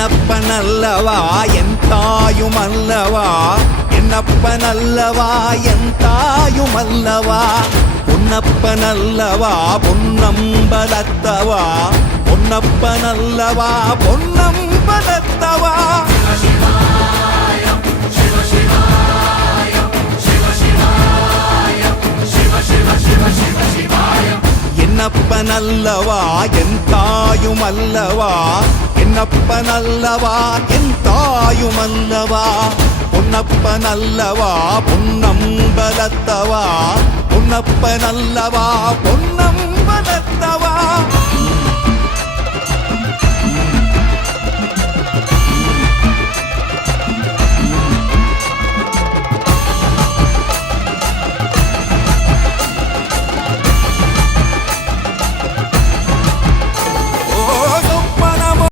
என்னப்பனல்லவா என் தாயுமல்லவா, என்னப்பனல்லவா என் தாயுமல்லவா, பொன்னப்பனல்லவா பொன்னம்பலத்தவா, பொன்னப்பனல்லவா பொன்னம்பலத்தவா. என்னப்பனல்லவா என் தாயுமல்லவா, என்னப்பனல்லவா என் தாயுமல்லவா, பொன்னப்பனல்லவா பொன்னம்பலத்தவா, பொன்னப்பனல்லவா பொன்னம்பலத்தவா.